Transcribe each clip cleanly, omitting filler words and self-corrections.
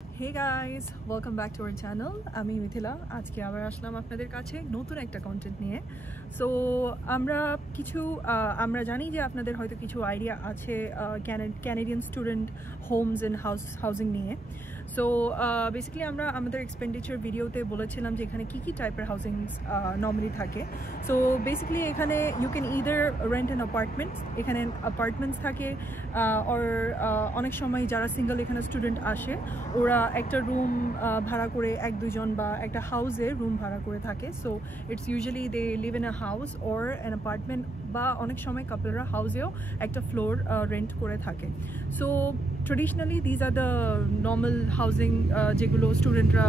Hey guys, welcome back to our channel. আমি মিথিলা আজকে আবার আসলাম আপনাদের কাছে নতুন একটা কন্টেন্ট নিয়ে। সো আমরা জানি যে আপনাদের হয়তো কিছু আইডিয়া আছে Canadian student homes and housing নিয়ে। সো বেসিক্যালি আমরা আমাদের এক্সপেন্ডিচার ভিডিওতে বলেছিলাম যে এখানে কী টাইপের হাউজিংস নর্মালি থাকে। সো বেসিক্যালি এখানে you can either rent an apartments, এখানে অ্যাপার্টমেন্টস থাকে অর অনেক সময় যারা সিঙ্গেল এখানে স্টুডেন্ট আসে ওরা একটা রুম ভাড়া করে এক-দুই জন বা একটা হাউসে রুম ভাড়া করে থাকে। So it's usually they live in a house or an apartment, বা অনেক সময় কাপলরা হাউসেও একটা ফ্লোর রেন্ট করে থাকে। So traditionally these are the normal housing যেগুলো স্টুডেন্টরা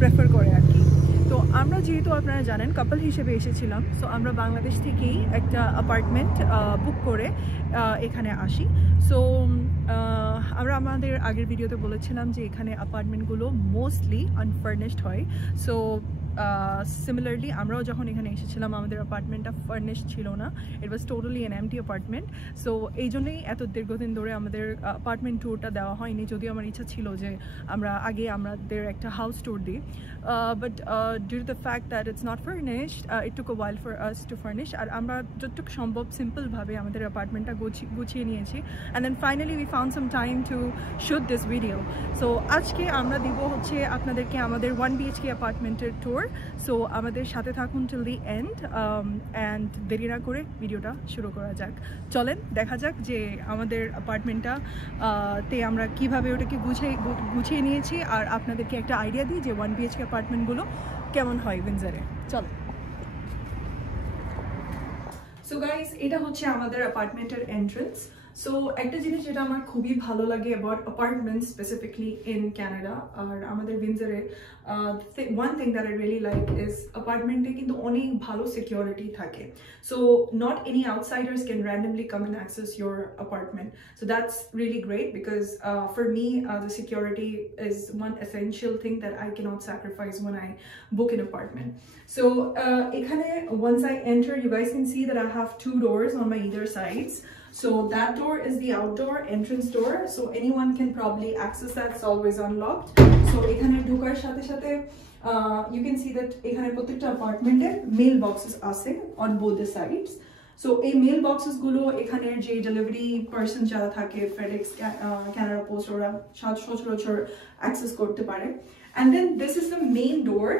প্রেফার করে আর কি। তো আমরা যেহেতু আপনারা জানেন কাপল হিসেবে এসেছিলাম, সো আমরা বাংলাদেশ থেকেই একটা অ্যাপার্টমেন্ট বুক করে এখানে আসি। সো আমরা আমাদের আগের ভিডিওতে বলেছিলাম যে এখানে অ্যাপার্টমেন্টগুলো মোস্টলি আনফার্নিশড হয়। সো সিমিলারলি আমরাও যখন এখানে এসেছিলাম আমাদের অ্যাপার্টমেন্টটা ফার্নিশড ছিল না, it was totally an empty apartment. So এই জন্যই এত দীর্ঘদিন ধরে আমাদের অ্যাপার্টমেন্ট ট্যুরটা দেওয়া হয়নি, যদিও আমার ইচ্ছা ছিল যে আমরা আগে আমাদের একটা হাউস ট্যুর দিই। But due to the fact that it's not furnished, it took a while for us to furnish. আর আমরা যতটুকু সম্ভব সিম্পলভাবে আমাদের অ্যাপার্টমেন্টটা গুছিয়ে নিয়েছি, and then finally we found some time to shoot this video. So আজকে আমরা দিব হচ্ছে আপনাদেরকে আমাদের 1 BHK অ্যাপার্টমেন্টের ট্যুর। সো আমাদের সাথে থাকুন till the end, and দেরি না করে ভিডিওটা শুরু করা যাক। চলেন দেখা যাক যে আমাদের অ্যাপার্টমেন্টটা তে আমরা কিভাবে ওটাকে গুছিয়ে নিয়েছি, আর আপনাদেরকে একটা আইডিয়া দিই যে 1 BHK অ্যাপার্টমেন্টগুলো কেমন হয় উইন্ডসরে। চলো। সো গাইস, এটা হচ্ছে আমাদের অ্যাপার্টমেন্টের এন্ট্রেন্স। সো একটা জিনিস যেটা আমার খুবই ভালো লাগে about apartments specifically in Canada আর আমাদের উইন্ডসরে, one thing that I really like is অ্যাপার্টমেন্টে কিন্তু অনেক ভালো সিকিউরিটি থাকে। So not any outsiders can randomly come and access your apartment. So that's really great because for me the security is one essential thing that I cannot sacrifice when I book an apartment. So ekhane once I enter, you guys can see that I have 2 doors on my either sides. So that door is the outdoor entrance door, so anyone can probably access that. It's always unlocked. So ekhane dhokar sathe sathe you can see that ekhane prottekta apartment e mail boxes ase on both the sides. So এই mail boxes গুলো এখানের যে delivery person যারা থাকে FedEx, Canada Post, ওরা সচরাচর access করতে পারে। And then this is the main door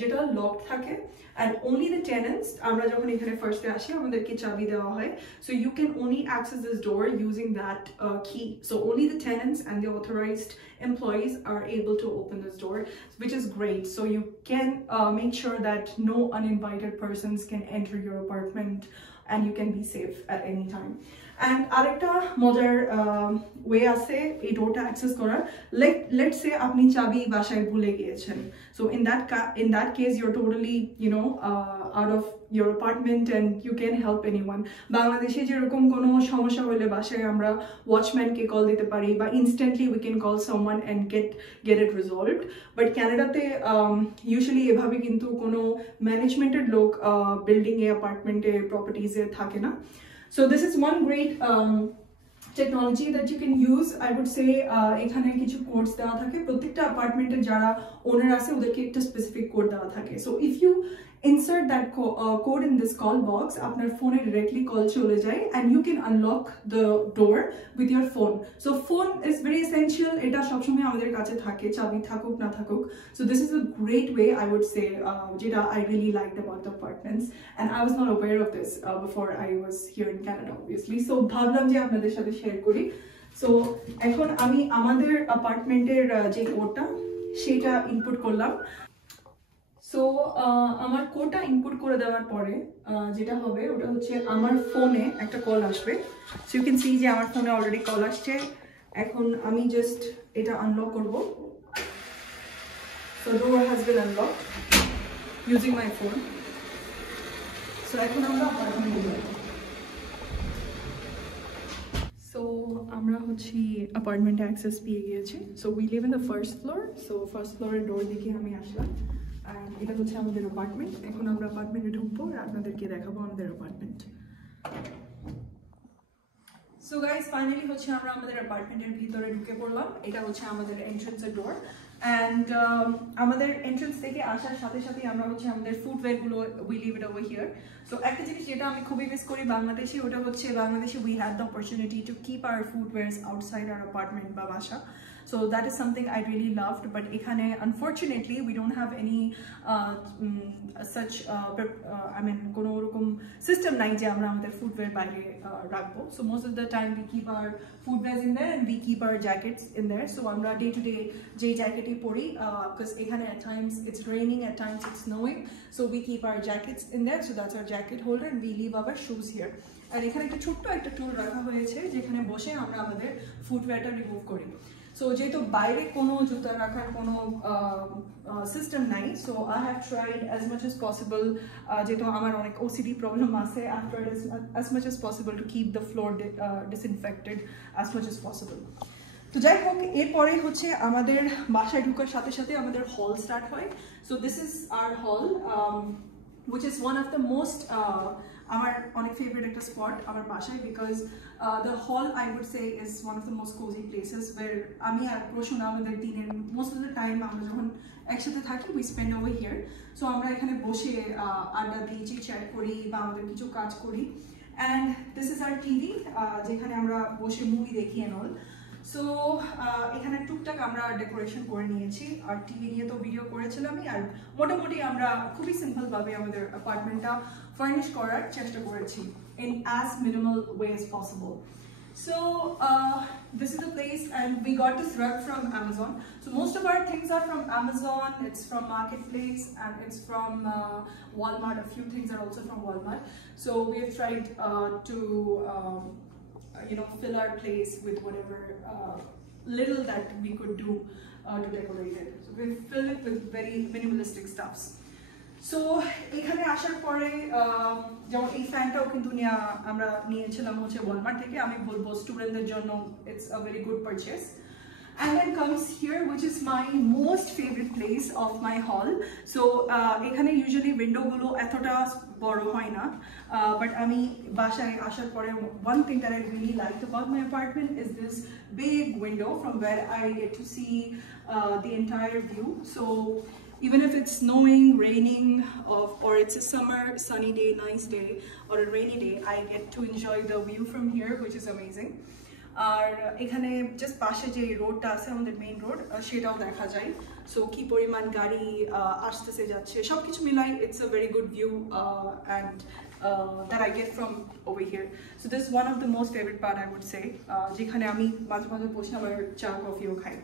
যেটা লকড থাকে, and only the tenants, আমরা যখন এখানে ফার্স্টে আসি আমাদেরকে চাবি দেওয়া হয়, so you can only access this door using that key. So only the tenants and the authorized employees are able to open this door, which is great. So you can make sure that no uninvited persons can enter your apartment and you can be safe at any time. And arekta mojar way ase ei door ta access korar, let's say apni chabi bashay bhule giyechen. So in that case you're totally out of your apartment and you can help anyone. Bangladeshe jerokom kono সমস্যা হলে বাসায় আমরা watchman কে call দিতে পারি বা instantly we can call someone and get it resolved. But ক্যানাডাতে usually এভাবে কিন্তু কোনো ম্যানেজমেন্টের লোক বিল্ডিং এ অ্যাপার্টমেন্টে প্রপার্টিজ এ থাকে না। So this is one great technology that you can use. I would say এখানে কিছু কোডস দেওয়া থাকে, প্রত্যেকটা অ্যাপার্টমেন্টের যারা ওনার আছে ওদেরকে একটা স্পেসিফিক কোড দেওয়া থাকে। So if you insert that code in this call box, আপনার ফোনে directly call চলে যায় and you can unlock the door with your phone. So phone is very essential, এটা সবসময় আমাদের কাছে থাকে চাবি থাকুক না থাকুক। So this is a great way, I would say, যেটা I really liked about the apartments, and I was not aware of this before I was here in Canada obviously. So ভাবলাম যে আপনাদের সাথে শেয়ার করি। So এখন আমি আমাদের অ্যাপার্টমেন্টের যে কোডটা সেটা ইনপুট করলাম। সো আমার কোডটা ইনপুট করে দেওয়ার পরে যেটা হবে ওটা হচ্ছে আমার ফোনে একটা কল আসবে। সো ইউ ক্যান সি যে আমার ফোনে অলরেডি কল আসছে। এখন আমি জাস্ট এটা আনলক করব। So door has been unlock using my phone. So এখন আমরা অ্যাপার্টমেন্টে যাব। সো আমরা হচ্ছে অ্যাপার্টমেন্টে অ্যাক্সেস পেয়ে গিয়েছি। So we live in the first floor. So first ফ্লোরের ডোর দিকে আমি আসলাম, আর এটা হচ্ছে আমাদের অ্যাপার্টমেন্ট। এখন আমরা অ্যাপার্টমেন্টে ঢুকবো আর আপনাদেরকে দেখাবো আমাদের অ্যাপার্টমেন্ট। সো গাইস ফাইনালি হচ্ছে আমরা আমাদের অ্যাপার্টমেন্টের ভিতরে ঢুকে পড়লাম। এটা হচ্ছে আমাদের এন্ট্রান্সের ডোর অ্যান্ড আমাদের এন্ট্রান্স থেকে আসার সাথে সাথে আমরা হচ্ছে আমাদের ফুটওয়্যারগুলো we leave it over here. So একটা জিনিস যেটা আমি খুবই মিস করি বাংলাদেশে, ওটা হচ্ছে বাংলাদেশে we had the opportunity to keep our footwears outside our apartment বা বাসা। So that is something I really loved, but ekhane unfortunately we don't have any such I mean kono rokom system nai je amra amader footwear bayre rakhbo. So most of the time we keep our footwears in there and we keep our jackets in there. So amra day to day je jacket e pori because ekhane at times it's raining, at times it's snowing, so we keep our jackets in there. So that's our jacket holder and we leave our shoes here. And ekhane ekta chotto ekta tool rakha hoyeche jekhane boshe amra amader footwear ta remove kori. So যেহেতু বাইরে কোনো জুতা রাখার কোনো system নাই, so I have tried as much as possible, যেহেতু আমার অনেক ওসিডি প্রবলেম আছে, I have tried as much as possible to keep the floor disinfected as much as possible. তো যাই হোক, এরপরে হচ্ছে আমাদের বাসায় ঢোকার সাথে সাথে আমাদের হল স্টার্ট হয়। সো দিস ইজ আওয়ার হল which is one of the most our favorite একটা spot আমার বাসায়, because the hall I would say is one of the most cozy places where আমি আর প্রসূন আমাদের দিনের most of the time আমরা যখন একসাথে থাকি we spend over here. So আমরা এখানে বসে আড্ডা দিই, চিট-চ্যাট করি বা আমাদের কিছু কাজ করি, and this is our TV যেখানে আমরা বসে মুভি দেখি and all. সো এখানে টুকটাক আমরা ডেকোরেশন করে নিয়েছি, আর টিভি নিয়ে তো ভিডিও করেছিলামই, আর মোটামুটি আমরা খুবই সিম্পলভাবে আমাদের অ্যাপার্টমেন্টটা ফার্নিশ করার চেষ্টা করেছি in as minimal way as possible. So this is the place, and we got this rug from Amazon. So most of our things are from Amazon, it's from Marketplace, and it's from Walmart. A few things are also from Walmart. So we have tried to fill our place with whatever little that we could do to decorate it. So we fill it with very minimalistic stuffs. So এখানে আসার পরে যেমন এই ফ্যানটাও কিন্তু আমরা নিয়েছিলাম হচ্ছে Walmart থেকে। আমি বলবো স্টুডেন্টদের জন্য it's a very good purchase. And then comes here, which is my most favorite place of my hall. So এখানে usually window গুলো এতটা বড় হয় না, but আমি বাসায় আসার পরে one thing that I really liked about my apartment is this big window from where I get to see the entire view. So even if it's snowing, raining, or it's a summer sunny day, nice day, or a rainy day, I get to enjoy the view from here, which is amazing. আর এখানে just পাশে যে রোডটা আছে আমাদের main road, সেটাও দেখা যায়। So কি পরিমাণ গাড়ি আসতেছে যাচ্ছে সবকিছু মিলাই it's a very good view and that I get from over here. So this is one of the most favorite part I would say, যেখানে আমি মাঝে মাঝে বসে আমার চা কফিও খাই।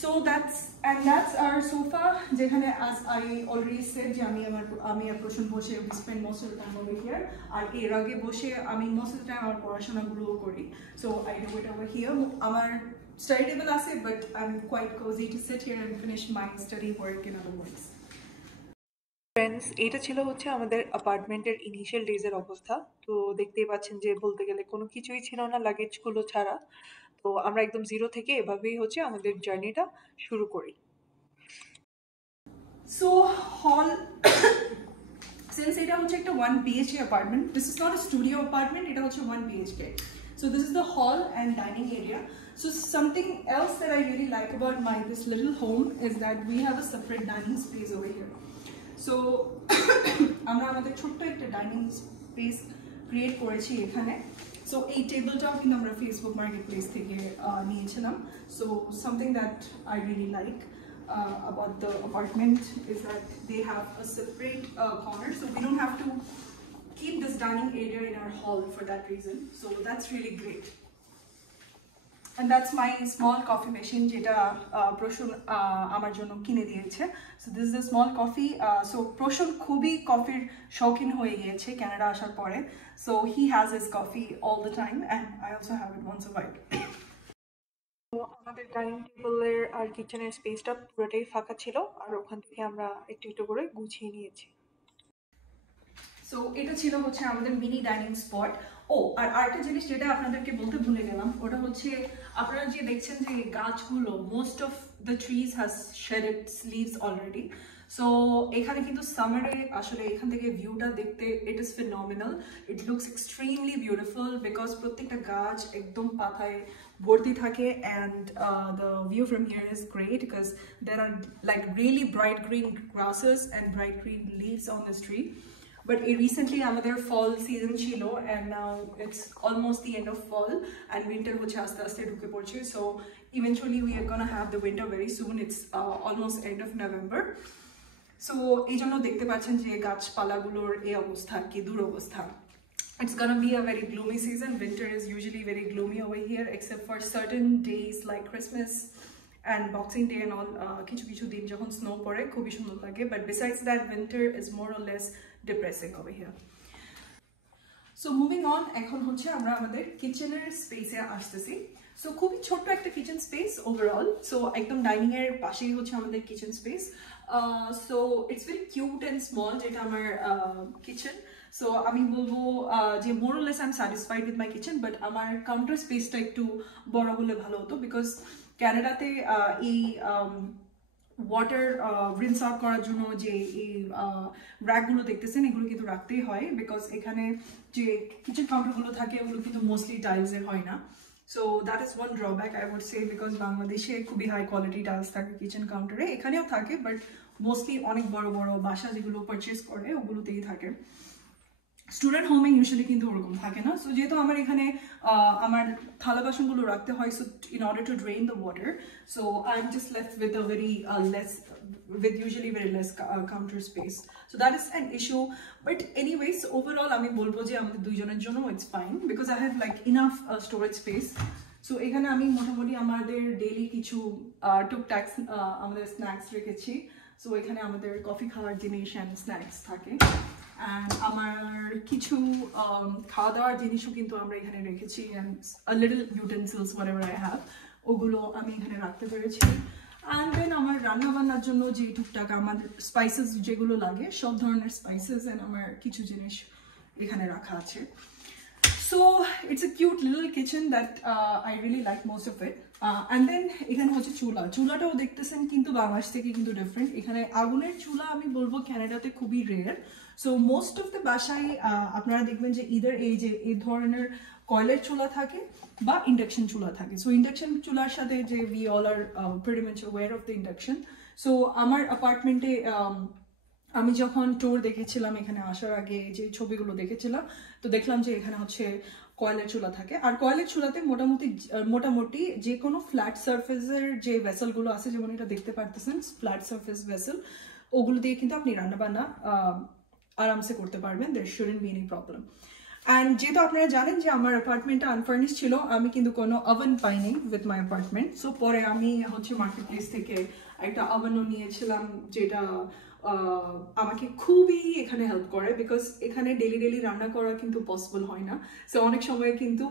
So that's our sofa, যেখানে as I already said যে আমি আর প্রসূন বসে we spend most of the time over here, আর এর আগে বসে আমি most of the time আমার পড়াশোনাগুলো করি। So I do it over here. আমার study table আছে, but I'm quite cozy to sit here and finish my study work in other words. Friends, এটা ছিল হচ্ছে আমাদের অ্যাপার্টমেন্টের ইনিশিয়াল ডেজের অবস্থা। তো দেখতেই পাচ্ছেন যে বলতে গেলে কোনো কিছুই ছিল না লাগেজগুলো ছাড়া। তো আমরা একদম জিরো থেকে এভাবেই হচ্ছে আমাদের জার্নিটা শুরু করি। সো হল সিন্স এটা হচ্ছে একটা 1 BHK apartment, this is not a studio apartment, এটা হচ্ছে 1 BHK. So this is the hall and dining area. So something else that I really like about this little home is that we have a separate dining space over here. So আমরা আমাদের ছোট্ট একটা dining space create করেছি এখানে। So এই টেবিলটাও কিন্তু আমরা Facebook marketplace থেকে নিয়েছিলাম। So something that I really like about the apartment is that they have a separate corner, so we don't have to keep this dining area in our hall for that reason. So that's really great. And that's my small coffee machine যেটা প্রসূন আমার জন্য কিনে দিয়েছে। So this is a small coffee. So Prasun খুবই কফির শৌখিন হয়ে গিয়েছে কানাডা আসার পরে। So he has his coffee all the time and I also have it once a while. তো আমাদের ডাইনিং টেবিলের আর কিচেনের স্পেসটা পুরোটাই ফাঁকা ছিল, আর ওখান থেকে আমরা একটু একটু করে গুছিয়ে নিয়েছি। সো এটা ছিল হচ্ছে আমাদের মিনি ডাইনিং স্পট। ও আর আরেকটা জিনিস যেটা আপনাদেরকে বলতে ভুলে গেলাম, ওটা হচ্ছে আপনারা যে দেখছেন যে গাছগুলো most of the trees has shed its leaves already. So এখানে কিন্তু সামারে আসলে এখান থেকে ভিউটা দেখতে it is phenomenal, it looks extremely beautiful because প্রত্যেকটা গাছ একদম পাতায় ভর্তি থাকে and the view from here is great because there are like really bright green grasses and bright green leaves on this tree. But recently আমাদের fall season ছিল and now it's almost the end of fall and winter হচ্ছে আস্তে আস্তে ঢুকে পড়ছে, so eventually we are gonna have the winter very soon. It's almost end of November. So এই জন্য দেখতে পাচ্ছেন যে গাছপালাগুলোর এই অবস্থা, কি দুরবস্থা। It's gonna be a very gloomy season. Winter is usually very gloomy over here except for certain days like Christmas and Boxing Day and all. কিছু কিছু দিন যখন স্নো পড়ে খুবই সুন্দর লাগে, but besides that winter is more or less depressing over here. So moving on, এখন হচ্ছে আমরা আমাদের কিচেনের স্পেসে আসতেছি। সো খুবই ছোট্ট একটা কিচেন স্পেস ওভারঅল। সো একদম ডাইনিং এর পাশেই হচ্ছে আমাদের kitchen space. So it's very cute and small, যেটা আমার কিচেন। সো আমি বলবো যে মোর or less I am satisfied with my kitchen, but আমার কাউন্টার স্পেসটা একটু বড় হলে ভালো হতো বিকজ ক্যানাডাতে এই ওয়াটার রিন্স আউট করার জন্য যে এই র্যাকগুলো দেখতেছেন এগুলো কিন্তু রাখতেই হয় বিকজ এখানে যে কিচেন কাউন্টারগুলো থাকে ওগুলো কিন্তু মোস্টলি টাইলসের হয় না। So that is one drawback I would say because বাংলাদেশে খুবই হাই কোয়ালিটি টাইলস থাকে কিচেন কাউন্টারে, এখানেও থাকে বাট মোস্টলি অনেক বড় বড় বাসা যেগুলো পারচেস করে ওগুলোতেই থাকে। স্টুডেন্ট হোমে ইউজুয়ালি কিন্তু ওরকম থাকে না। সো যেহেতু আমার এখানে আমার থালা বাসনগুলো রাখতে হয়, so in order to drain the water, so I am just left with a very less with usually very less counter space, so that is an issue. But anyways overall আমি বলবো যে আমাদের দুইজনের জন্য it's fine because I have like enough storage space. So এখানে আমি মোটামুটি আমাদের ডেইলি কিছু টুকটাক আমাদের স্ন্যাক্স রেখেছি। সো এখানে আমাদের কফি খাওয়ার জিনিস অ্যান্ড স্ন্যাক্স থাকে অ্যান্ড আমার কিছু খাওয়া দাওয়ার জিনিসও কিন্তু আমরা এখানে রেখেছি and a little utensils whatever I have ওগুলো আমি এখানে রাখতে পেরেছি। অ্যান্ড দেন আমার রান্না বান্নার জন্য যে টুকটাক আমাদের স্পাইসেস যেগুলো লাগে সব ধরনের স্পাইসেস অ্যান্ড আমার কিছু জিনিস এখানে রাখা আছে। So it's a cute little kitchen that I really like most of it. And then এখানে হচ্ছে চুলাটাও দেখতেছেন কিন্তু বাংলাদেশ থেকে কিন্তু ডিফারেন্ট। এখানে আগুনের চুলা আমি বলবো ক্যানাডাতে খুবই rare. So most of the বাসায় আপনারা দেখবেন যে ইদার এই ধরনের কয়লার চুলা থাকে বা ইন্ডাকশন চুলা থাকে। সো ইন্ডাকশন চুলার সাথে যে we all are pretty much aware of the induction. So আমার অ্যাপার্টমেন্টে আমি যখন ট্যুর দেখেছিলাম এখানে আসার আগে যে ছবিগুলো দেখেছিলাম তো দেখলাম যে এখানে হচ্ছে কয়লার চুলা থাকে। আর কয়লার চুলাতে মোটামুটি যে কোনো ফ্ল্যাট সারফেসের যে ভেসেলগুলো আছে, যেমন এটা দেখতে পারতেছেন ফ্ল্যাট সারফেস ভেসেল, ওগুলো দিয়ে কিন্তু আপনি রান্নাবান্না আরামসে করতে পারবেন, there shouldn't be any problem. And যেহেতু আপনারা জানেন যে আমার অ্যাপার্টমেন্টটা আনফার্নিশ ছিল, আমি কিন্তু কোনো ওভেন পাইনি উইথ মাই অ্যাপার্টমেন্ট। সো পরে আমি হচ্ছে মার্কেট প্লেস থেকে একটা ওভেনও নিয়েছিলাম যেটা আমাকে খুবই এখানে হেল্প করে বিকজ এখানে ডেলি রান্না করা কিন্তু পসিবল হয় না। সো অনেক সময় কিন্তু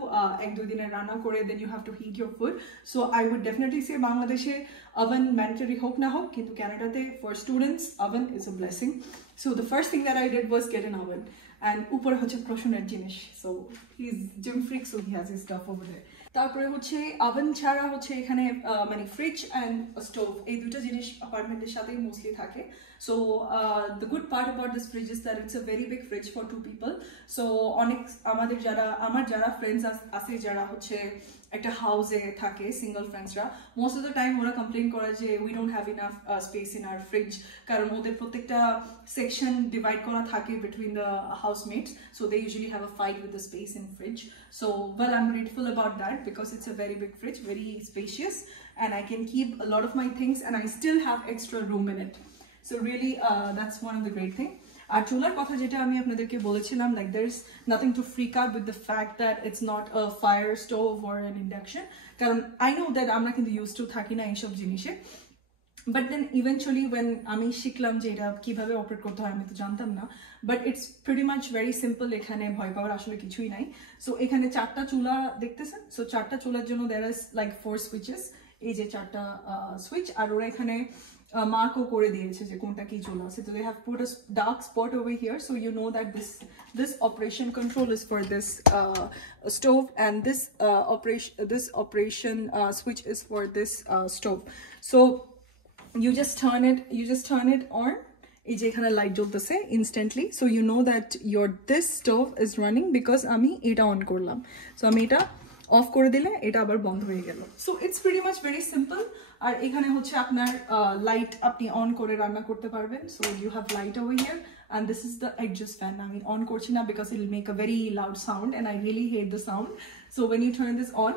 1-2 দিনের রান্না করে then you have to heat your food. So I would definitely say বাংলাদেশে ওভেন ম্যান্ডেটরি হোক না হোক কিন্তু ক্যানাডাতে for students oven is a blessing. So the first thing that I did was get an oven and উপরে হচ্ছে প্রশ্নের জিনিস। So he is gym freak, so he has his stuff over there. তারপরে হচ্ছে ওভেন ছাড়া হচ্ছে এখানে মানে ফ্রিজ অ্যান্ড স্টোভ এই দুটো জিনিস অ্যাপার্টমেন্টের সাথেই মোস্টলি থাকে। So the good part about this fridge is that it's a very big fridge for 2 people. So অনেক আমার যারা ফ্রেন্ডস আছে যারা হচ্ছে একটা হাউসে থাকে সিঙ্গল ফ্রেন্ডসরা, মোস্ট অফ দ্য টাইম ওরা কমপ্লেন করে যে we don't have enough space in our fridge, কারণ ওদের প্রত্যেকটা সেকশন ডিভাইড করা থাকে between the housemates. So they usually have a fight with the space in fridge. So well, I'm grateful about that because it's a very big fridge, very spacious, and I can keep a lot of my things and I still have extra room in it. So really that's one of the great thing. আর চুলার কথা যেটা আমি আপনাদেরকে বলেছিলাম, like there's nothing to freak out with the fact that it's not a fire stove or an induction, কারণ I know that আমরা কিন্তু used to থাকি না এইসব জিনিসে। বাট দেন ইভেনচুয়ালি ওয়েন আমি শিখলাম যে এটা কীভাবে অপারেট করতে হয় আমি তো জানতাম না, but it's pretty much very simple, এখানে ভয় পাওয়ার আসলে কিছুই নাই। সো এখানে 4টা চুলা দেখতেছেন, সো 4টা চুলার জন্য দেয়ার ইজ লাইক 4 সুইচেস, এই যে 4টা সুইচ, আর ওরা এখানে মার্কও করে দিয়েছে যে কোনটা কি চুলা আছে। তো they have put a dark spot over here, so you know that this operation control is for this stove and this operation switch is for this stove. So you just turn it on এই যে এখানে light জ্বলতেছে instantly, so you know that your this stove is running because আমি এটা on করলাম। So আমি এটা of করে দিলে এটা আবার বন্ধ হয়ে গেল। So it's pretty much very simple. আর এখানে হচ্ছে আপনার লাইট আপনি অন করে রান্না করতে পারবেন। So you have light over here and this is the exhaust fan. I mean on করছি না because it will make a very loud sound and I really hate the sound. So when you turn this on,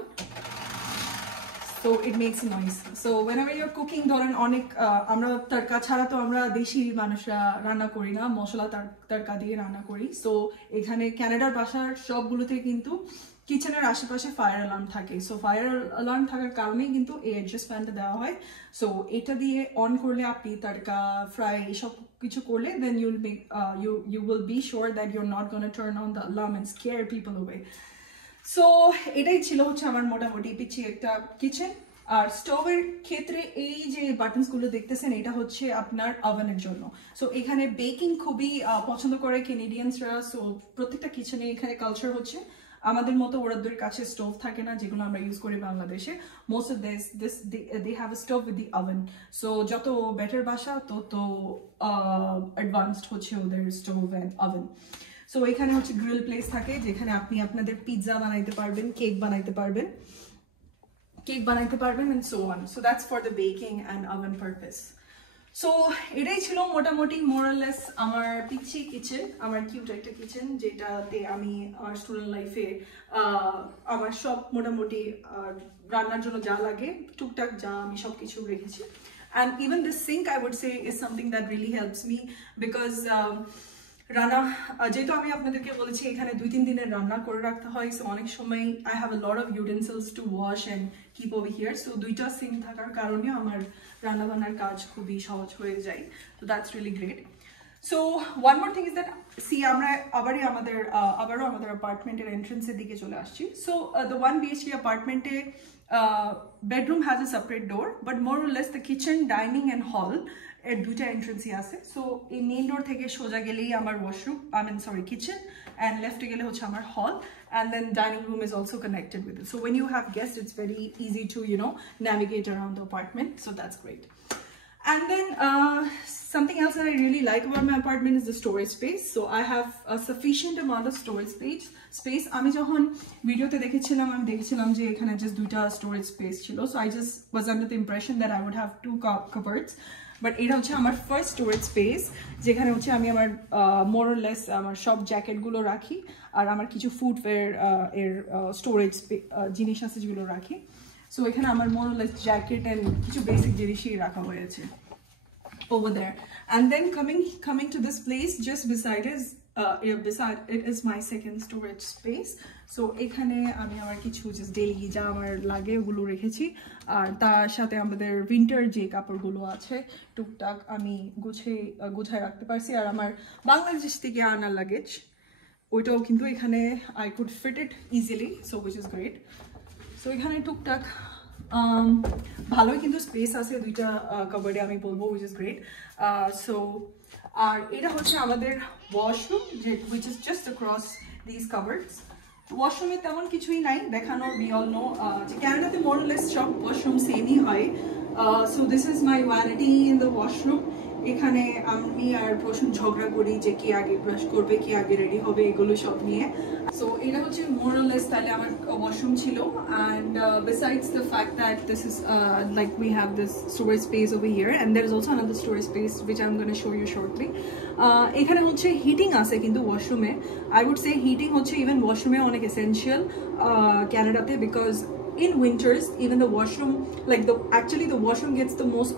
so it makes a noise. So whenever you're cooking, ধরেন অনেক আমরা তড়কা ছাড়া তো আমরা দেশি মানুষরা রান্না করি না, মশলা তড়কা দিয়ে রান্না করি। সো এখানে কানাডার বাসার সবগুলোতে কিন্তু কিচেনের আশেপাশে ফায়ার অ্যালার্ম থাকে। সো ফায়ার অ্যালার্ম থাকার কারণেই কিন্তু এই অ্যাডজাস্ট ফ্যানটা দেওয়া হয়। সো এটা দিয়ে অন করলে আপনি তড়কা ফ্রাই এসব কিছু করলে দেন you will be sure that you're not going to turn on the alarm and scare people away. So এটাই ছিল হচ্ছে আমার মোটামুটি পিচ্ছি একটা কিচেন। আর স্টোভের ক্ষেত্রে এই যে বাটনসগুলো দেখতেছেন এটা হচ্ছে আপনার ওভেনের জন্য। সো এখানে বেকিং খুবই পছন্দ করে কেনেডিয়ানসরা। সো প্রত্যেকটা কিচেনে এখানে কালচার হচ্ছে আমাদের মতো ওরাদের কাছে স্টোভ থাকে না যেগুলো আমরা ইউজ করি বাংলাদেশে। Most of they have a stove with the oven. So যত বেটার বাসা তত অ্যাডভান্সড হচ্ছে ওদের স্টোভ অ্যান্ড ওভেন। সো এখানে হচ্ছে গ্রিল প্লেস থাকে যেখানে আপনি আপনাদের পিৎজা বানাইতে পারবেন, কেক বানাইতে পারবেন and so on. So that's for the baking and oven purpose. So এটাই ছিল মোটামুটি মোরালেস আমার পিচ্ছি কিচেন, আমার কিউট একটা কিচেন যেটাতে আমি আমার স্টুডেন্ট লাইফে আমার সব মোটামুটি রান্নার জন্য যা লাগে টুকটাক যা আমি সব কিছু রেখেছি। And even this sink I would say is something that really helps me because রান্না যেহেতু আমি আপনাদেরকে বলেছি এখানে 2-3 দিনের রান্না করে রাখতে হয়। সো অনেক সময় I have a lot of utensils two wash and keep over here. So দুইটা সিঙ্ক থাকার কারণে আমার রান্না বান্নার কাজ খুবই সহজ হয়ে যায়। তো that's really great. So one more thing is that আমরা আবারও আমাদের অ্যাপার্টমেন্টের এন্ট্রেন্সের দিকে চলে আসছি। সো দ্য 1 BHK অ্যাপার্টমেন্টে bedroom has a separate door, but more or less the kitchen, dining and hall এর দুইটা এন্ট্রেন্সই আছে। সো এই মেইন ডোর থেকে সোজা গেলেই আমার ওয়াশরুম, কিচেন, and লেফটে গেলে হচ্ছে আমার হল, and then dining room is also connected with it. So when you have guests, it's very easy to navigate around the apartment. So that's great. And then something else that I really like about my apartment is the storage space. So I have a sufficient amount of storage space. আমি যখন ভিডিওতে দেখেছিলাম যে এখানে just দুইটা storage space ছিল. So I just was under the impression that I would have 2 cupboards. But এটা হচ্ছে আমার ফার্স্ট স্টোরেজ স্পেস যেখানে হচ্ছে আমি আমার মোর অর লেস আমার সব জ্যাকেটগুলো রাখি আর আমার কিছু ফুটওয়্যার এর স্টোরেজ জিনিস আছে যেগুলো রাখি। সো এখানে আমার more or less jacket and কিছু বেসিক জিনিসই রাখা হয়েছে over there. And then coming to this place just beside it is my second storage space. So এখানে আমি আমার কিছু জাস্ট ডেইলি যা আমার লাগে ওগুলো রেখেছি আর তার সাথে আমাদের উইন্টার যে কাপড়গুলো আছে টুকটাক আমি গুছায় রাখতে পারছি। আর আমার বাংলাদেশ থেকে আনা লাগেজ ওইটাও কিন্তু এখানে I could fit it easily, so which is great. So এখানে টুকটাক ভালোই কিন্তু স্পেস আছে দুইটা কাবার্ডে আমি বলবো, which is great. So আর এটা হচ্ছে আমাদের washroom which is just across these cupboards. ওয়াশরুমে তেমন কিছুই নাই দেখানোর। we all know যে ক্যানাডাতে more or less সব ওয়াশরুম সেমই হয়। So this is my vanity in the washroom. এখানে আমি আর প্রশ্ন ঝগড়া করি যে কি আগে ব্রাশ করবে কি আগে রেডি হবে এগুলো সব নিয়ে। সো এটা হচ্ছে more or less তাহলে আমার ওয়াশরুম ছিল। and besides the fact that this is like we have this storage space over here and there is also another storage space which I'm going to show you shortly. এখানে হচ্ছে heating আছে কিন্তু ওয়াশরুমে I would say heating হচ্ছে even ওয়াশরুমে অনেক essential ক্যানাডাতে because in winters even the washroom actually the washroom gets the most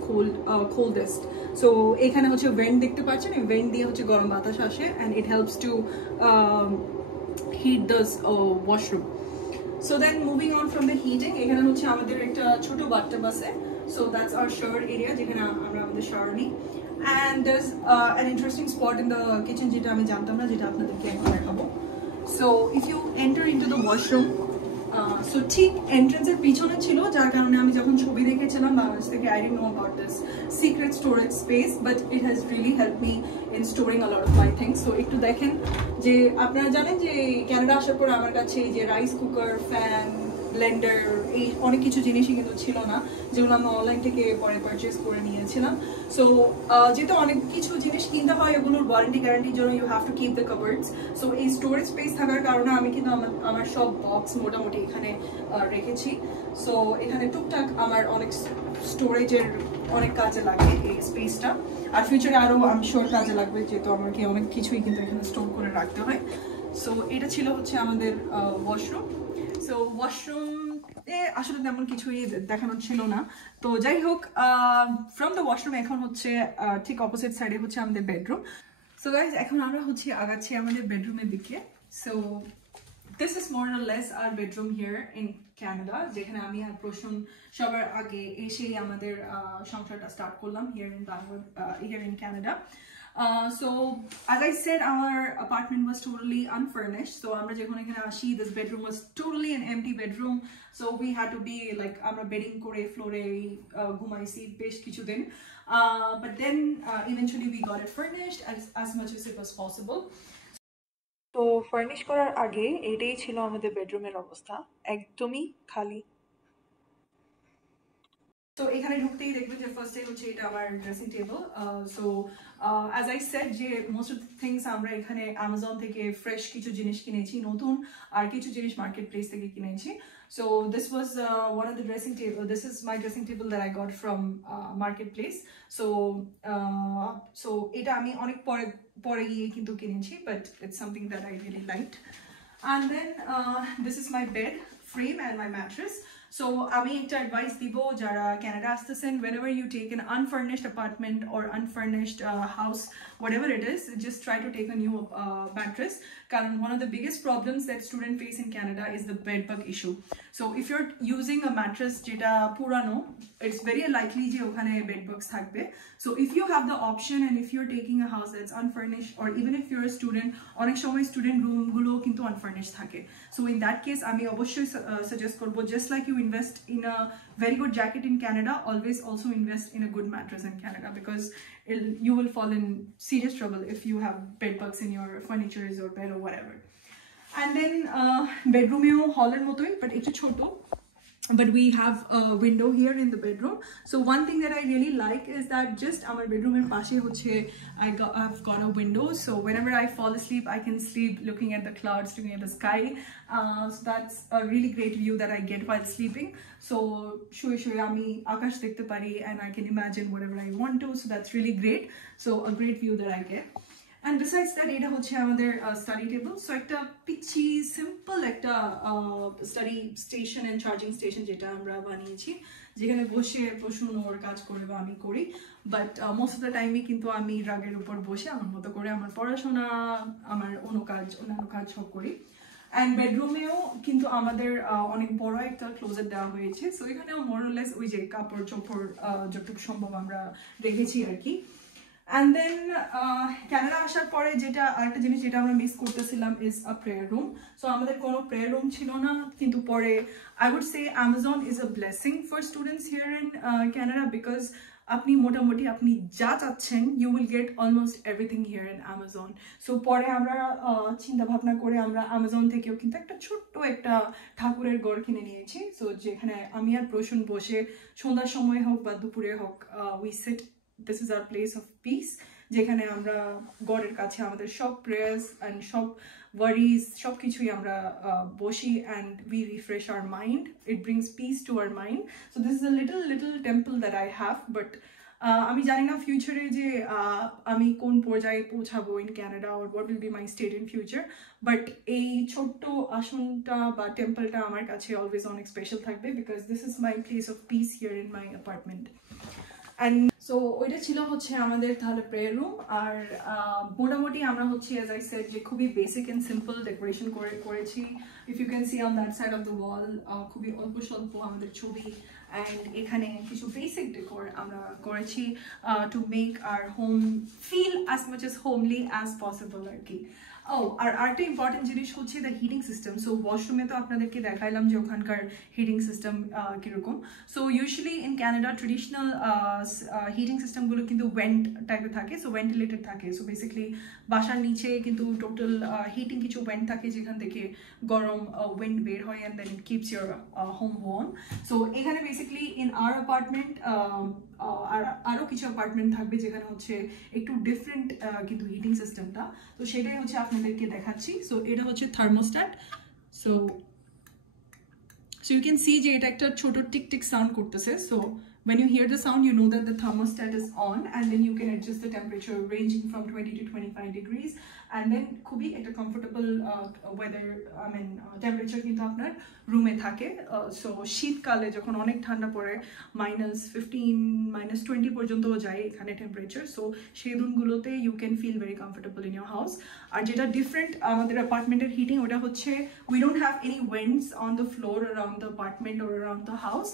coldest. So এখানে হচ্ছে vent দেখতে পাচ্ছেন, এই vent দিয়ে হচ্ছে গরম বাতাস আসে and it helps to heat the washroom. So then moving on from the heating এখানে হচ্ছে আমাদের একটা ছোট বাথটাব আছে। So that's our shower area যেখানে আমরা আমাদের শাওয়ার নিই। and there's an interesting spot in the kitchen যেটা আমি জানতাম না যেটা আপনাদেরকে এখন দেখাবো। So if you enter into the washroom so ঠিক এন্ট্রান্সের পিছনে ছিল যার কারণে আমি যখন ছবি দেখেছিলাম বাংলাদেশ থেকে I didn't know about this secret storage space but it has really helped me in storing a lot of my things. So একটু দেখেন যে আপনারা জানেন যে কানাডা আসার পর আমার কাছে যে রাইস কুকার, ফ্যান, ব্লেন্ডার এই অনেক কিছু জিনিসই কিন্তু ছিল না যেগুলো আমি অনলাইন থেকে পরে পারচেস করে নিয়েছিলাম। সো যেহেতু অনেক কিছু জিনিস কিনতে হয় এগুলোর ওয়ারেন্টি গ্যারান্টির জন্য you have to keep the cupboards. So এই স্টোরেজ স্পেস থাকার কারণে আমি কিন্তু আমার সব বক্স মোটামুটি এখানে রেখেছি। সো এখানে টুকটাক আমার অনেক স্টোরেজের অনেক কাজে লাগে এই স্পেসটা, আর ফিউচারে আরও আমি শিওর কাজে লাগবে যেহেতু আমাকে অনেক কিছুই কিন্তু এখানে স্টোর করে রাখতে হয়। সো এটা ছিল হচ্ছে আমাদের ওয়াশরুম। সো ওয়াশরুম আসলে তেমন কিছুই দেখানোর ছিল না। তো যাই হোক, ফ্রম দ্য ওয়াশরুম এখন হচ্ছে ঠিক অপোজিট সাইডে হচ্ছে আমাদের বেডরুম। সো গাইজ এখন আমরা হচ্ছে আগাচ্ছি আমাদের বেডরুমের দিকে। So this is more or less our bedroom here in Canada, যেখানে আমি আর প্রসূন সবার আগে এসেই আমাদের সংসারটা স্টার্ট করলাম here in Canada. So as I said, our apartment was totally unfurnished. So আমরা যখন এখানে আসি, this bedroom was totally an empty bedroom. So we had to be like আমরা বেডিং করে ফ্লোরে ঘুমাইছি বেশ কিছুদিন, but then eventually we got it furnished as much as it was possible. তো ফার্নিশ করার আগে এটাই ছিল আমাদের বেডরুমের অবস্থা, একদমই খালি। তো এখানে ঢুকতেই দেখবেন যে ফার্স্টে হচ্ছে এটা আমার dressing table. So as I said যে মোস্ট অফ থিংস আমরা এখানে অ্যামাজন থেকে ফ্রেশ কিছু জিনিস কিনেছি নতুন, আর কিছু জিনিস মার্কেট প্লেস থেকে কিনেছি। So this was one of the dressing table, this is my dressing table that I got from market place. So এটা আমি অনেক পরে গিয়ে কিন্তু কিনেছি, but it's something that I really liked. And then this is my bed frame and my mattress. So আমি একটা advice দিব যারা কানাডা আসতেছেন, whenever you take an unfurnished apartment or unfurnished house, whatever it is, just try to take a new mattress. Karan one of the biggest problems that students face in Canada is the bed bug issue. So if you're using a mattress jeta purano, it's very likely je okhane bed bugs thakbe. So if you have the option and if you're taking a house that's unfurnished, or even if you're a student, onek shomoy student room gulo kintu unfurnished thake. So in that case ami obosshoi suggest korbo, just like you invest in a very good jacket in Canada, always also invest in a good mattress in Canada, because you will fall in serious trouble if you have bed bugs in your furniture or bed or whatever. And then bedroom hall er motoi but ekটু choto, but we have a window here in the bedroom. So one thing that I really like is that just our bedroom er pashe hoche I've got a window, so whenever I fall asleep I can sleep looking at the clouds, looking at the sky. So that's a really great view that I get while sleeping. So shoye ami akash dekhte pari and I can imagine whatever I want to, so that's really great. So a great view that I get. And besides that, এটা হচ্ছে আমাদের study table. So একটা পিচ্ছি simple একটা study station and charging station যেটা আমরা বানিয়েছি, যেখানে বসে প্রসূন ওর কাজ করে বা আমি করি, বাট মোস্ট অফ দ্য টাইমই কিন্তু আমি রাগের উপর বসে আমার মতো করে আমার পড়াশোনা, আমার অন্যান্য কাজ সব করি। অ্যান্ড বেডরুমেও কিন্তু আমাদের অনেক বড় একটা ক্লোজেট দেওয়া হয়েছে। সো এখানেও মোরলেস ওই যে কাপড় চোপড় যতটুকু সম্ভব আমরা রেখেছি আর কি। And then Canada আসার পরে যেটা আরেকটা জিনিস যেটা আমরা মিস করতেছিলাম is a prayer room. So আমাদের কোনো prayer room ছিল না, কিন্তু পরে I would say Amazon is a blessing for students here in Canada, because আপনি মোটামুটি আপনি যা চাচ্ছেন you will get almost everything here in Amazon. So পরে আমরা চিন্তা ভাবনা করে আমরা Amazon থেকেও কিন্তু একটা ছোট্ট একটা ঠাকুরের ঘর কিনে নিয়েছি। So যেখানে আমি আর প্রসূন বসে সন্ধ্যার সময় হোক বা দুপুরে হোক we sit, this is our place of peace, যেখানে আমরা গডের কাছে আমাদের সব prayers and সব worries সব কিছুই আমরা বসি and we refresh our mind. It brings peace to our mind. So this is a little temple that I have, but আমি জানি না ফিউচারে যে আমি কোন পর্যায়ে পৌঁছাবো in Canada or what will be my state in future, but এই ছোট্ট আসনটা বা টেম্পলটা আমার কাছে always অনেক স্পেশাল থাকবে, because this is my place of peace here in my apartment. And so ওইটা ছিল হচ্ছে আমাদের তাহলে প্রেয়ার রুম। আর মোটামুটি আমরা হচ্ছে as I said যে খুবই বেসিক এন্ড সিম্পল ডেকোরেশন করেছি। If you can see on that side of the wall খুবই অল্প স্বল্প আমাদের ছবি, অ্যান্ড এখানে কিছু বেসিক ডেকোর আমরা করেছি to make our home feel as much as homely as possible আর কি। আর আরেকটা ইম্পর্টেন্ট জিনিস হচ্ছে দ্য হিটিং সিস্টেম। সো ওয়াশরুমে তো আপনাদেরকে দেখাইলাম যে ওখানকার হিটিং সিস্টেম কীরকম। So usually in Canada traditional heating সিস্টেমগুলো কিন্তু ওয়েন্ট টাইপের থাকে, সো ভেন্টিলেটেড থাকে। সো বেসিক্যালি বাসার নিচে কিন্তু টোটাল হিটিং কিছু ওয়েন্ট থাকে যেখান থেকে গরম উইন্ড বের হয় and then it keeps your home warm. So এখানে বেসিক্যালি ইন আর অ্যাপার্টমেন্ট আর আরও কিছু অ্যাপার্টমেন্ট থাকবে যেখানে হচ্ছে একটু ডিফারেন্ট কিন্তু হিটিং সিস্টেমটা। তো সেটাই হচ্ছে আপনাদেরকে দেখাচ্ছি। সো এটা হচ্ছে thermostat. So you can see যে এটা একটা ছোট টিক টিক সাউন্ড করতেছে। So when you hear the sound you know that the thermostat is on, and then you can adjust the temperature ranging from 20 to 25 degrees, and then খুবই একটা comfortable weather temperature কিন্তু আপনার রুমে থাকে। So শীতকালে যখন অনেক ঠান্ডা পড়ে -15 -20 পর্যন্ত যায় এখানে টেম্পারেচার, সো সেই দিনগুলোতে you can feel very comfortable in your house. আর যেটা ডিফারেন্ট আমাদের অ্যাপার্টমেন্টের হিটিং, ওটা হচ্ছে we don't have any vents on the floor around the apartment or around the house.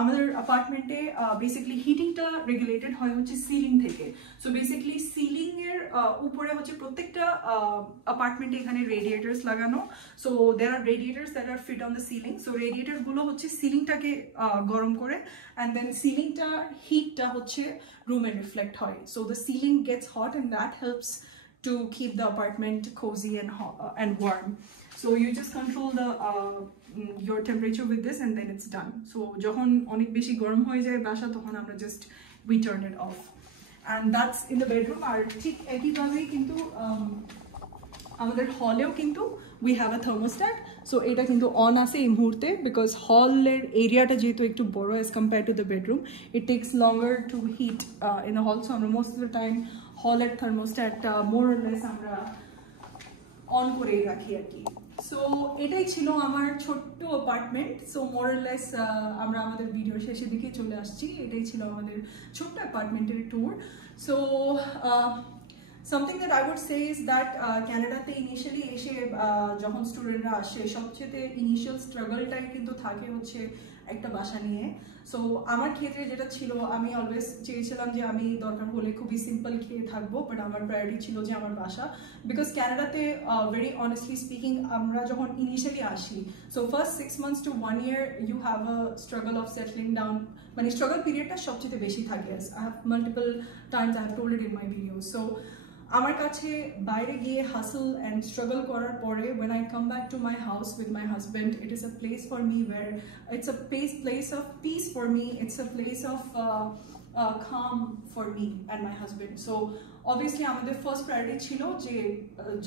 আমাদের অ্যাপার্টমেন্টে বেসিক্যালি হিটিংটা রেগুলেটেড হয় হচ্ছে সিলিং থেকে। সো বেসিক্যালি সিলিং এর উপরে হচ্ছে প্রত্যেকটা অ্যাপার্টমেন্টে এখানে রেডিয়েটার্স লাগানো। So there are radiators that are fit on the ceiling. So রেডিয়েটারগুলো হচ্ছে সিলিংটাকে গরম করে, অ্যান্ড দেন সিলিংটা হিটটা হচ্ছে রুমে রিফ্লেক্ট হয়। So the ceiling gets hot and that helps to keep the apartment cozy and warm. So you just control the your temperature with this and then it's done. So যখন অনেক বেশি গরম হয়ে যায় বাসা তখন আমরা just we turn it off, and that's in the bedroom. আর ঠিক একইভাবেই কিন্তু আমাদের হলেও কিন্তু we have a thermostat. So এটা কিন্তু অন আছে এই মুহূর্তে, বিকজ হলের এরিয়াটা যেহেতু একটু বড় as compared to the bedroom, it takes longer to heat in the hall. So আমরা most of the time হলের থার্মোস্ট্যাটটা মোর অর লেস আমরা অন করে রাখি আর কি। সো এটাই ছিল আমার ছোট্ট apartment. So more or less আমরা আমাদের ভিডিও শেষের দিকে চলে আসছি। এটাই ছিল আমাদের ছোট্ট অ্যাপার্টমেন্টের tour. So something that I would say is that ক্যানাডাতে ইনিশিয়ালি এসে যখন স্টুডেন্টরা আসে সবচেয়ে ইনিশিয়াল স্ট্রাগলটাই কিন্তু থাকে হচ্ছে একটা বাসা নিয়ে। সো আমার ক্ষেত্রে যেটা ছিল, আমি অলওয়েজ চেয়েছিলাম যে আমি দরকার হলে খুবই সিম্পল খেয়ে থাকবো, বাট আমার প্রায়োরিটি ছিল যে আমার বাসা। বিকজ ক্যানাডাতে ভেরি অনেস্টলি স্পিকিং আমরা যখন ইনিশিয়ালি আসি, so first 6 months to 1 year you have a struggle of settling down, মানে স্ট্রাগল পিরিয়ডটা সবচেয়ে বেশি থাকে। I have multiple times I have told it in my video. So আমার কাছে বাইরে গিয়ে হাসল অ্যান্ড স্ট্রাগল করার পরে when I come back to my house with my husband, it is a place for me where it's a place of peace for me. It's a place of calm for me and my husband. So obviously আমাদের first priority ছিল যে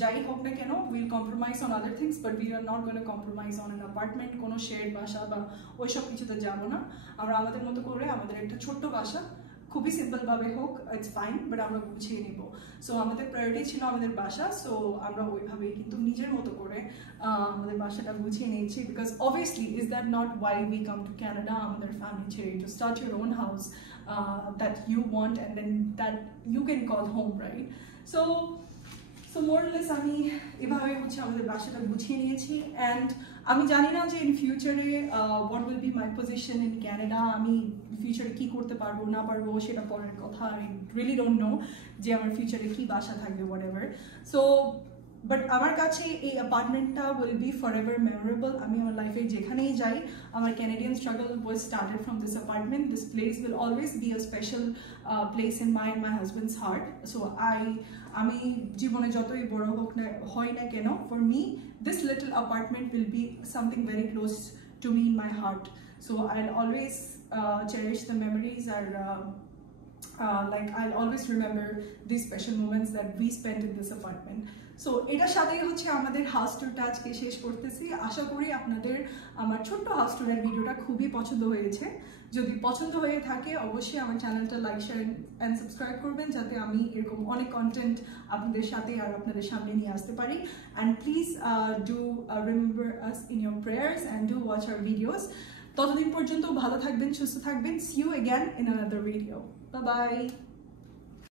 যাই হোক না কেন we'll compromise on other things, but we are not going to compromise on an apartment, কোনো shared বাসা বা ওইসব কিছুতে যাব না। আমরা আমাদের মতো করে আমাদের একটা ছোট্ট বাসা খুবই সিম্পলভাবে হোক, ইটস ফাইন, বাট আমরা গুছিয়ে নেব। সো আমাদের প্রায়োরিটি ছিল আমাদের বাসা। সো আমরা ওইভাবেই কিন্তু নিজের মতো করে আমাদের বাসাটা গুছিয়ে নিয়েছি। Because obviously is that not why we come to Canada, আমাদের ফ্যামিলি ছেড়ে, to start your own house that you want and then that you can call home, right? So more less আমি এভাবে হচ্ছে আমাদের বাসাটা গুছিয়ে নিয়েছি। অ্যান্ড আমি জানি না যে ইন ফিউচারে what will be my position in Canada, আমি ফিউচারে কী করতে পারবো না পারবো সেটা পরের কথা। আই রিয়েলি ডোন্ট নো যে আমার ফিউচারে কী বাসা থাকবে, হোয়াট এভার। সো বাট আমার কাছে এই অ্যাপার্টমেন্টটা will be forever memorable. আমি আমার লাইফে যেখানেই যাই, আমার Canadian struggle was started from this apartment. This place will always be a special place in my and my husband's heart. So আমি জীবনে যতই বড় হয় না কেন, for me this little apartment will be something very close to me in my heart. So I'll always cherish the memories, or like I'll always remember these special moments that we spent in this apartment. So এটার সাথেই হচ্ছে আমাদের house ট্যুরটা আজকে শেষ করতেছি। আশা করি আপনাদের আমার ছোট্ট হাউস ট্যুরের ভিডিওটা খুবই পছন্দ হয়েছে। যদি পছন্দ হয়ে থাকে অবশ্যই আমার চ্যানেলটা লাইক, শেয়ার অ্যান্ড সাবস্ক্রাইব করবেন, যাতে আমি এরকম অনেক কন্টেন্ট আপনাদের সাথে আর আপনাদের সামনে নিয়ে আসতে পারি। And please do remember us in your prayers and do watch hour videos. ততদিন পর্যন্ত ভালো থাকবেন, সুস্থ থাকবেন। See you again in another video. Bye bye.